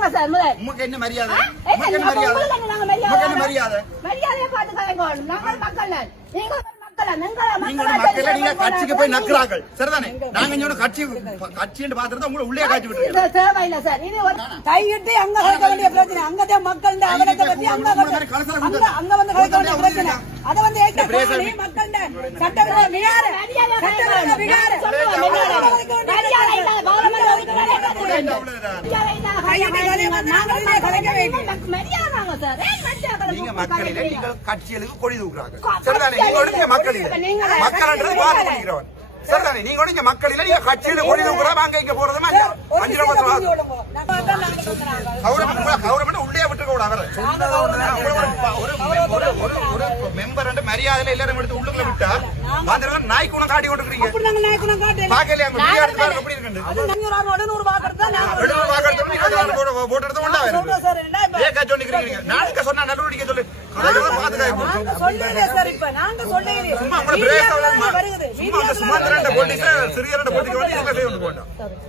உமக்கு என்ன மரியாதை? உமக்கு என்ன மரியாதை? உமக்கு என்ன மரியாதை? மரியாதையை பார்த்து கலைக்கணும். நாங்கள் மக்கள், நீங்க நீங்க கட்சிக்கு போய் நக்குறார்கள் சரிதானே? நாங்க இங்க கட்சி கட்சி பாத்துறத உங்களை உள்ளே காட்சி விட்டுருக்கீங்க. தேவையில்லை சார். இது கையிட்டு அங்க கலைக்க வேண்டிய பிரச்சனை, அங்கதான் மக்கள் அவரத்தை பத்தி அங்க வந்து கலைக்க வேண்டிய பிரச்சனை. அதை வந்து மக்கள் சட்டவிரோத விகார நீங்க மக்களிலே நீங்கள் கட்சிகளுக்கு கொடி தூக்குறாங்க சரிதானே? நீங்க மக்களிலே மக்கள்ன்றது பார்த்து பண்ணிக்கிறவன் சரிதானே? நீங்க இங்க மக்களில நீங்க கட்சியில கொடி தூக்குறாம அங்க இங்க போறதுமா 5 ரூபாய் கவர்மெண்ட் உள்ளே விட்டுருக்க கூட அவரை ஒரு மெம்பர் மரியாதையில எல்லாரும் எடுத்து உள்ளுக்குள்ள விட்டா பாத்திரம் நாய் குணம் காட்டி கொண்டிருக்கீங்க. பாக்கலையா எப்படி இருக்கு? போட்டு எடுத்து கொண்டா ஏக்கா சொல்லிக்கிறீங்க. நாளைக்கு சொன்னா நடவடிக்கை சொல்லு சும்மா சும்மா போலீஸ் சிறிய போட்டிக்கு